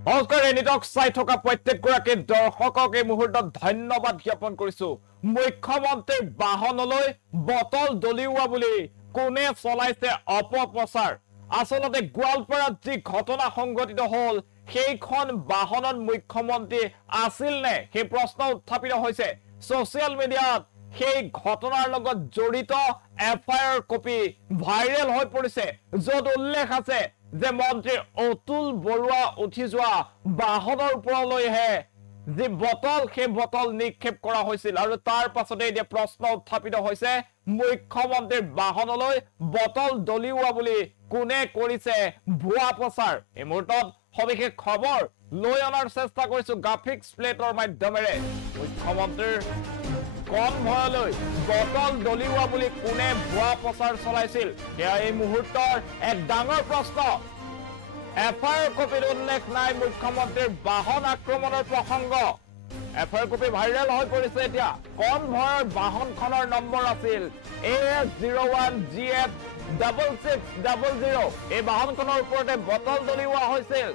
নমস্কাৰ এনিটক চাই থকা প্ৰত্যেকগৰাকী দৰ্শকক এই মুহূৰ্তত ধন্যবাদ জ্ঞাপন কৰিছো মুখ্যমন্ত্ৰীৰ বাহনলৈ বটল দলিওৱা বুলি কোনে চলাইছে অপপ্ৰচাৰ আসলতে গোৱালপাৰাত যি ঘটনা সংঘটিত হল সেইখন বাহনত মুখ্যমন্ত্ৰী আছিল নে সেই প্ৰশ্ন উত্থাপিত হৈছে সোশ্যাল মিডিয়াত সেই ঘটনাৰ লগত জড়িত এফআইআৰ কপি ভাইৰেল হৈ পৰিছে য'ত উল্লেখ আছে যে মন্ত্ৰী অতুল বৰুৱা উঠি যোৱা বাহনৰ ওপৰলৈহে যি বটল সেই বটল নিক্ষেপ কৰা হৈছিল আৰু তাৰ পাছতে এতিয়া প্ৰশ্ন উত্থাপিত হৈছে মুখ্যমন্ত্ৰীৰ বাহনলৈ বটল দলিওৱা বুলি কোনে কৰিছে ভুৱা প্ৰচাৰ এই মুহূৰ্তত সবিশেষ খবৰ লৈ অনাৰ চেষ্টা কৰিছো গ্ৰাফিক্স প্লেটৰ মাধ্যমেৰে মুখ্যমন্ত্ৰীৰ কনভয়লৈ বটল দলিওৱা বুলি কোনে ভুৱা প্ৰচাৰ চলাইছিল এয়া এই মুহূৰ্তৰ এক ডাঙৰ প্ৰশ্ন এফআইআৰ কপিত উল্লেখ নাই মুখ্যমন্ত্ৰীৰ বাহন আক্ৰমণৰ প্ৰসংগ এফআইআৰ কপি ভাইৰেল হৈ পৰিছে এতিয়া কনভয়ৰ বাহনখনৰ নম্বৰ আছিল AS01GF6600 এই বাহনখনৰ ওপৰতে বটল দলিওৱা হৈছিল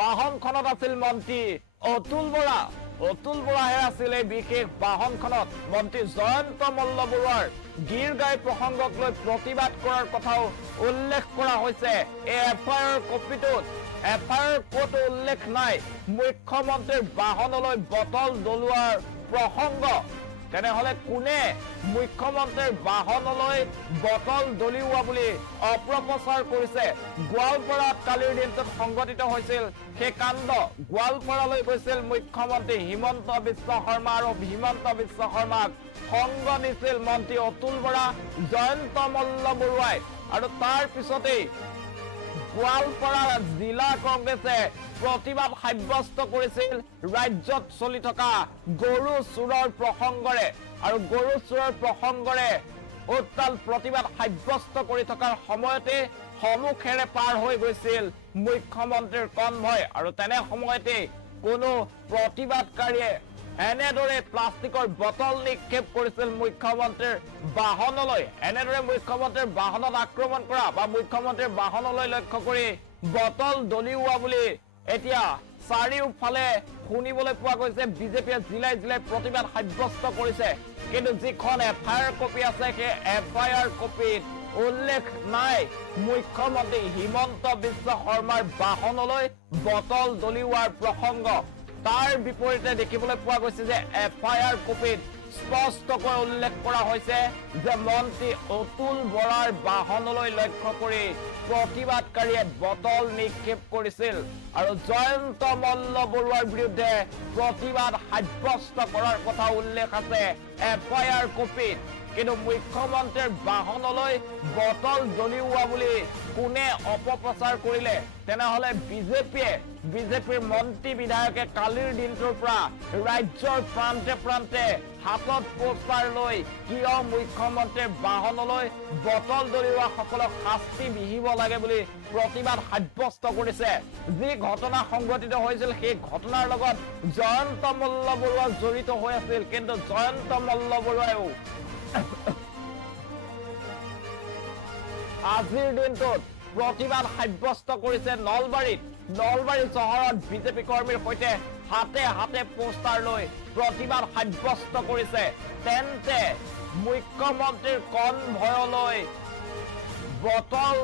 বাহনখনত আছিল মন্ত্ৰী অতুল বৰাহে আছিল এই বিশেষ বাহনখনত মন্ত্ৰী জয়ন্ত মল্ল বৰুৱাৰ গীৰ গাই প্ৰসংগক লৈ প্ৰতিবাদ কৰাৰ কথাও উল্লেখ কৰা হৈছে এই এফআইআৰ কপিটোত এফআইআৰ ক'ত উল্লেখ নাই মুখ্যমন্ত্ৰীৰ বাহনলৈ বটল দলিওৱাৰ প্ৰসংগ তেনেহলে কোনে মুখ্যমন্ত্ৰীৰ বাহনলৈ বটল দলিওৱা বুলি অপপ্ৰচাৰ কৰিছে গোৱালপাৰাত কালিৰ দিনটোত সংঘটিত হৈছিল সেই কাণ্ড গোৱালপাৰালৈ গৈছিল মুখ্যমন্ত্ৰী হিমন্ত বিশ্ব শৰ্মা আৰু হিমন্ত বিশ্ব শৰ্মাক সংগ নিছিল মন্ত্ৰী অতুল বৰা জয়ন্ত মল্ল বৰুৱাই আৰু তাৰ পিছতেই গোৱালপাৰা জিলা কংগ্ৰেছে প্ৰতিবাদ সাব্যস্ত কৰিছিল ৰাজ্যত চলি থকা গৰু চুৰৰ প্ৰসংগৰে আৰু গৰু চুৰৰ প্ৰসংগৰে উত্তাল প্ৰতিবাদ সাব্যস্ত কৰি থকাৰ সময়তে সমুখেৰে পাৰ হৈ গৈছিল মুখ্যমন্ত্ৰীৰ কনভয় আৰু তেনে সময়তে কোনো প্ৰতিবাদকাৰীয়ে এনেদৰে প্লাষ্টিকৰ বটল নিক্ষেপ কৰিছিল মুখ্যমন্ত্ৰীৰ বাহনলৈ এনেদৰে মুখ্যমন্ত্ৰীৰ বাহনত আক্ৰমণ কৰা বা মুখ্যমন্ত্ৰীৰ বাহনলৈ লক্ষ্য কৰি বটল দলিওৱা বুলি এতিয়া চাৰিওফালে শুনিবলৈ পোৱা গৈছে বিজেপিয়ে জিলাই জিলাই প্ৰতিবাদ সাব্যস্ত কৰিছে কিন্তু যিখন এফআইআৰ কপি আছে সেই এফআইআৰ কপিত উল্লেখ নাই মুখ্যমন্ত্ৰী হিমন্ত বিশ্ব শৰ্মাৰ বাহনলৈ বটল দলিওৱাৰ প্ৰসংগ তাৰ বিপৰীতে দেখিবলৈ পোৱা গৈছে যে এফআইআৰ কপিত স্পষ্টকৈ উল্লেখ কৰা হৈছে যে মন্ত্ৰী অতুল বৰাৰ বাহনলৈ লক্ষ্য কৰি প্ৰতিবাদকাৰীয়ে বটল নিক্ষেপ কৰিছিল আৰু জয়ন্ত মল্ল বৰুৱাৰ বিৰুদ্ধে প্ৰতিবাদ সাব্যস্ত কৰাৰ কথা উল্লেখ আছে এফআইআৰ কপিত কিন্তু মুখ্যমন্ত্ৰীৰ বাহনলৈ বটল দলিওৱা বুলি কোনে অপপ্ৰচাৰ কৰিলে তেনেহলে বিজেপিৰ মন্ত্ৰী বিধায়কে কালিৰ দিনটোৰ পৰা ৰাজ্যৰ প্ৰান্তে প্ৰান্তে হাতত পোষ্টাৰ লৈ কিয় মুখ্যমন্ত্ৰীৰ বাহনলৈ বটল দলিওৱা সকলক শাস্তি বিহিব লাগে বুলি প্ৰতিবাদ সাব্যস্ত কৰিছে যি ঘটনা সংঘটিত হৈছিল সেই ঘটনাৰ লগত জয়ন্ত মল্ল বৰুৱা জড়িত হৈ আছিল কিন্তু জয়ন্ত মল্ল বৰুৱাইও আজিৰ দিনটোত প্ৰতিবাদ সাব্যস্ত কৰিছে নলবাৰী চহৰত বিজেপি কৰ্মীৰ সৈতে হাতে হাতে পোষ্টাৰ লৈ প্ৰতিবাদ সাব্যস্ত কৰিছে তেন্তে মুখ্যমন্ত্ৰীৰ কনভয়লৈ বটল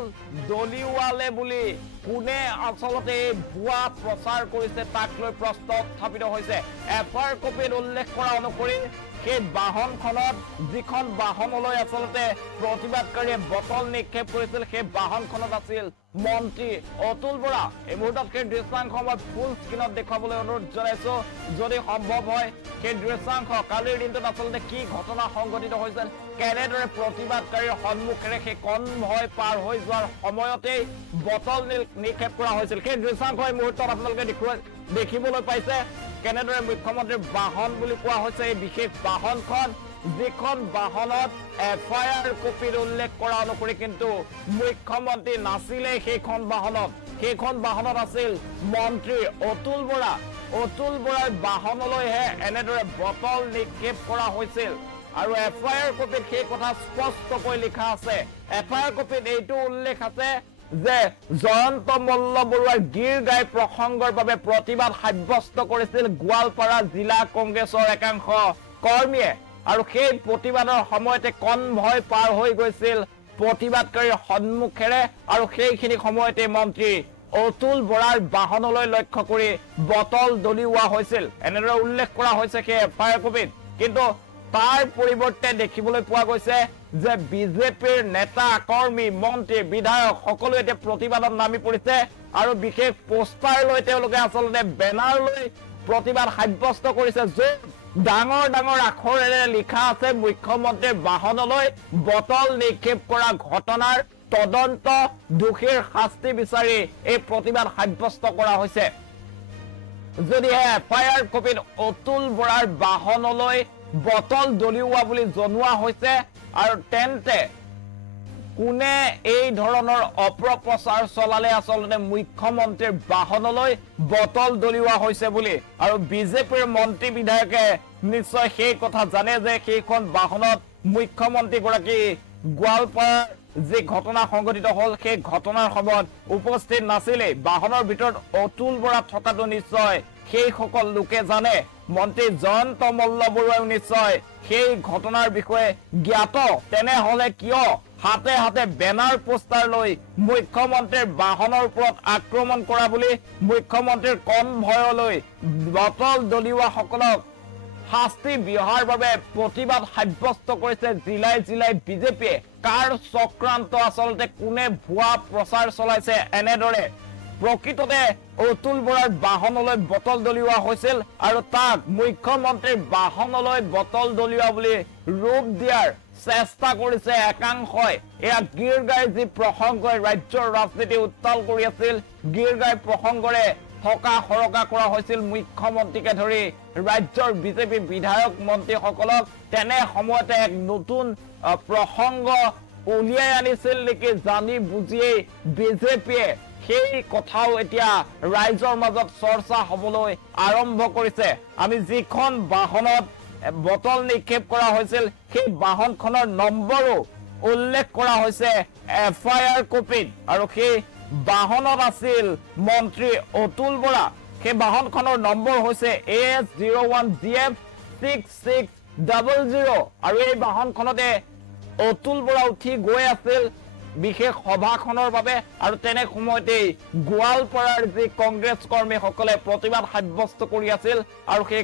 দলিওৱালে বুলি কোনে আচলতে ভুৱা প্ৰচাৰ কৰিছে তাক লৈ প্ৰশ্ন উত্থাপিত হৈছে এফআইআৰ কপিত উল্লেখ কৰা অনুসৰি সেই বাহনখনত যিখন বাহনলৈ আচলতে প্ৰতিবাদকাৰীয়ে বটল নিক্ষেপ কৰিছিল সেই বাহনখনত আছিল মন্ত্ৰী অতুল বৰা এই মুহূৰ্তত সেই দৃশ্যাংশ মই ফুল স্ক্ৰীণত দেখুৱাবলৈ অনুৰোধ জনাইছো যদি সম্ভৱ হয় সেই দৃশ্যাংশ কালিৰ দিনটোত আচলতে কি ঘটনা সংঘটিত হৈছিল কেনেদৰে প্ৰতিবাদকাৰীৰ সন্মুখেৰে সেই কনভয় পাৰ হৈ যোৱাৰ সময়তেই বটল নিক্ষেপ কৰা হৈছিল সেই দৃশ্যাংশ এই মুহূৰ্তত আপোনালোকে দেখিবলৈ পাইছে কেনেদৰে মুখ্যমন্ত্ৰীৰ বাহন বুলি কোৱা হৈছে এই বিশেষ বাহনখন যিখন বাহনত এফআইআৰ কপিত উল্লেখ কৰা অনুসৰি কিন্তু মুখ্যমন্ত্ৰী নাছিলে সেইখন বাহনত আছিল মন্ত্ৰী অতুল বৰাৰ বাহনলৈহে এনেদৰে বটল নিক্ষেপ কৰা হৈছিল আৰু এফআইআৰ কপিত সেই কথা স্পষ্টকৈ লিখা আছে এফআইআৰ কপিত এইটো উল্লেখ আছে যে জয়ন্ত মল্ল বৰুৱাৰ গীৰ গাই প্ৰসংগৰ বাবে প্ৰতিবাদ সাব্যস্ত কৰিছিল গোৱালপাৰা জিলা কংগ্ৰেছৰ একাংশ কৰ্মীয়ে আৰু সেই প্ৰতিবাদৰ সময়তে কনভয় পাৰ হৈ গৈছিল প্ৰতিবাদকাৰীৰ সন্মুখেৰে আৰু সেইখিনি সময়তে মন্ত্ৰী অতুল বৰাৰ বাহনলৈ লক্ষ্য কৰি বটল দলিওৱা হৈছিল এনেদৰে উল্লেখ কৰা হৈছে সেই এফআইআৰ কপিত কিন্তু তাৰ পৰিৱৰ্তে দেখিবলৈ পোৱা গৈছে যে বিজেপিৰ নেতা কৰ্মী মন্ত্ৰী বিধায়ক সকলো এতিয়া প্ৰতিবাদত নামি পৰিছে আৰু বিশেষ পোষ্টাৰ লৈ তেওঁলোকে আচলতে বেনাৰ লৈ প্ৰতিবাদ সাব্যস্ত কৰিছে য'ত ডাঙৰ ডাঙৰ আখৰেৰে লিখা আছে মুখ্যমন্ত্ৰীৰ বাহনলৈ বটল নিক্ষেপ কৰা ঘটনাৰ তদন্ত দোষীৰ শাস্তি বিচাৰি এই প্ৰতিবাদ সাব্যস্ত কৰা হৈছে যদিহে এফআইআৰ কপিত অতুল বৰাৰ বাহনলৈ বটল দলিওৱা বুলি জনোৱা হৈছে আৰু তেন্তে কোনে এই ধৰণৰ অপপ্ৰচাৰ চলালে আচলতে মুখ্যমন্ত্ৰীৰ বাহনলৈ বটল দলিওৱা হৈছে বুলি আৰু বিজেপিৰ মন্ত্ৰী বিধায়কে নিশ্চয় সেই কথা জানে যে সেইখন বাহনত মুখ্যমন্ত্ৰী গৰাকী গোৱালপাৰাৰ যে ঘটনা সংঘটিত হল সেই ঘটনাৰ সময়ত উপস্থিত নাছিলে বাহনৰ ভিতৰত অতুল বৰা থকাটো নিশ্চয় সেই সকল লোকে জানে মন্ত্ৰী জয়ন্ত মল্ল বৰুৱাই নিশ্চয় সেই ঘটনাৰ বিষয়ে জ্ঞাত তেনেহলে কিয় হাতে হাতে বেনাৰ পোষ্টাৰ লৈ মুখ্যমন্ত্ৰীৰ বাহনৰ ওপৰত আক্ৰমণ কৰা বুলি মুখ্যমন্ত্ৰীৰ কনভয়লৈ বটল দলিওৱা সকলক শাস্তি বিহাৰ বাবে প্ৰতিবাদ সাব্যস্ত কৰিছে জিলাই জিলাই বিজেপিয়ে কাৰ চক্ৰান্ত আচলতে কোনে ভুৱা প্ৰচাৰ চলাইছে এনেদৰে প্ৰকৃততে অতুল বৰাৰ বাহনলৈ বটল দলিওৱা হৈছিল আৰু তাক মুখ্যমন্ত্ৰীৰ বাহনলৈ বটল দলিওৱা বুলি ৰূপ দিয়াৰ চেষ্টা কৰিছে একাংশই এয়া গীৰগাই যি প্ৰসংগই ৰাজ্যৰ ৰাজনীতি উত্তাল কৰি আছিল গীৰগাই প্ৰসংগৰে থকা হৰকা কৰা হৈছিল মুখ্যমন্ত্ৰীকে ধৰি ৰাজ্যৰ বিজেপি বিধায়ক মন্ত্ৰীসকলক তেনে সময়তে এক নতুন প্ৰসংগ উলিয়াই আনিছিল নেকি জানি বুজিয়েই বিজেপিয়ে সেই কথাও এতিয়া ৰাইজৰ মাজত চৰ্চা হ'বলৈ আৰম্ভ কৰিছে আমি যিখন বাহনত বটল নিক্ষেপ কৰা হৈছিল সেই বাহনখনৰ নম্বৰো উল্লেখ কৰা হৈছে এফআইআৰ কপিত আৰু সেই বাহনত আছিল মন্ত্ৰী অতুল বৰা সেই বাহনখনৰ নম্বৰ হৈছে AS01GF6600 আৰু এই বাহনখনতে অতুল বৰা উঠি গৈ আছিল বিশেষ সভাখনৰ বাবে আৰু তেনে সময়তে গোৱালপাৰাৰ যি কংগ্ৰেছ কৰ্মীসকলে প্ৰতিবাদ সাব্যস্ত কৰি আছিল আৰু সেই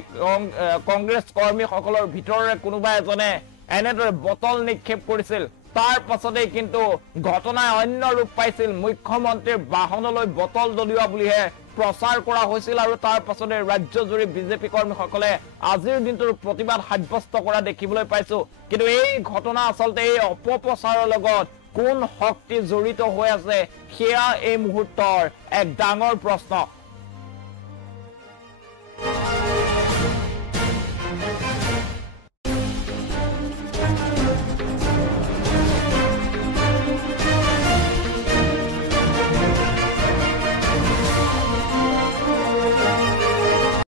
কংগ্ৰেছ কৰ্মীসকলৰ ভিতৰৰে কোনোবা এজনে এনেদৰে বটল নিক্ষেপ কৰিছিল তাৰ পাছতে কিন্তু ঘটনাই অন্য ৰূপ পাইছিল মুখ্যমন্ত্ৰীৰ বাহনলৈ বটল দলিওৱা বুলিহে প্ৰচাৰ কৰা হৈছিল আৰু তাৰ পাছতে ৰাজ্যজুৰি বিজেপি কৰ্মীসকলে আজিৰ দিনটোৰ প্ৰতিবাদ সাব্যস্ত কৰা দেখিবলৈ পাইছো কিন্তু এই ঘটনা আচলতে এই অপপ্ৰচাৰৰ লগত কোন শক্তি জড়িত হৈ আছে সেয়া এই মুহূৰ্তৰ এক ডাঙৰ প্ৰশ্ন